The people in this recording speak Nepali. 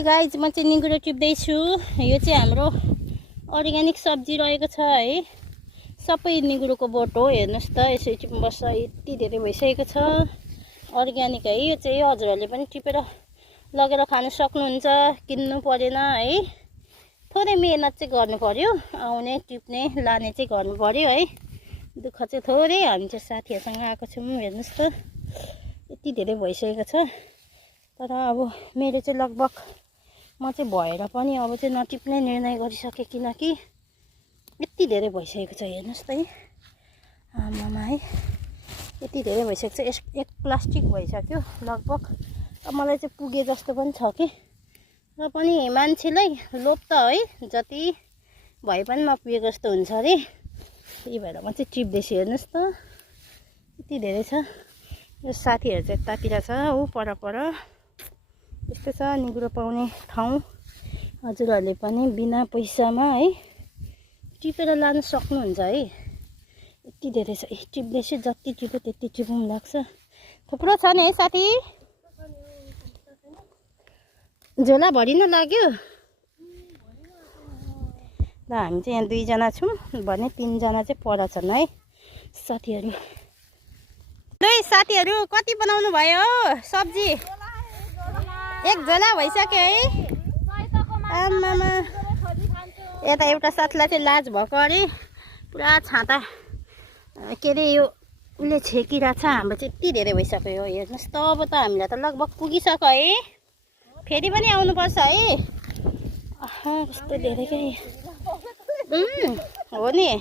हाई गाइज, म चाहिँ निगुरो टिप्दैछु। यो चाहिँ हाम्रो अर्ग्यानिक सब्जी रहेको छ है। सबै निगुरोको बोट हो। हेर्नुहोस् त, यसरी टिप्नुपर्छ। यति धेरै भइसकेको छ। अर्ग्यानिक है यो चाहिँ। हजुरहरूले पनि टिपेर लगेर खान सक्नुहुन्छ, किन्नु परेन है। थोरै मेहनत चाहिँ गर्नु पर्यो। आउने, टिप्ने, लाने चाहिँ गर्नु पर्यो है। दुःख चाहिँ थोरै। हामी चाहिँ साथीहरूसँग आएको छौँ। हेर्नुहोस् त, यति धेरै भइसकेको छ। तर अब मेरो चाहिँ लगभग म चाहिँ भएर पनि अब चाहिँ नटिप्ने निर्णय गरिसकेँ, किनकि यति धेरै भइसकेको छ। हेर्नुहोस् त है, आमामा है, यति धेरै भइसकेको छ। एक प्लास्टिक भइसक्यो लगभग। अब मलाई चाहिँ पुगे जस्तो पनि छ कि, र पनि मान्छेलाई लोभ त है, जति भए पनि नपुगेको जस्तो हुन्छ अरे। त्यही भएर म चाहिँ टिप्दैछु। हेर्नुहोस् त, यति धेरै छ। यो साथीहरू चाहिँ यतातिर छ, ऊ पर यस्तो छ निगुरो पाउने ठाउँ। हजुरहरूले पनि बिना पैसामा है टिपेर लान सक्नुहुन्छ है। यति धेरै छ। टिप्दैछु, जति टिप्यो त्यति टिप्नु लाग्छ। थुप्रो छ नि है साथी। झोला भरिन लाग्यो। ल, हामी चाहिँ यहाँ 2 जना छौँ भने 3 जना चाहिँ पर छन् है साथीहरू। ल साथीहरू, कति बनाउनु भयो सब्जी? 1 झोला भइसक्यो है। आमामा, यता एउटा साथीलाई चाहिँ लाज भएको अरे। पुरा छाता के अरे यो उसले छेकिरहेको छ। हाम्रो चाहिँ यति धेरै भइसक्यो। हेर्नुहोस् त, अब त हामीलाई त लगभग पुगिसक्यो है। फेरि पनि आउनुपर्छ है। कस्तो धेरै के हो नि।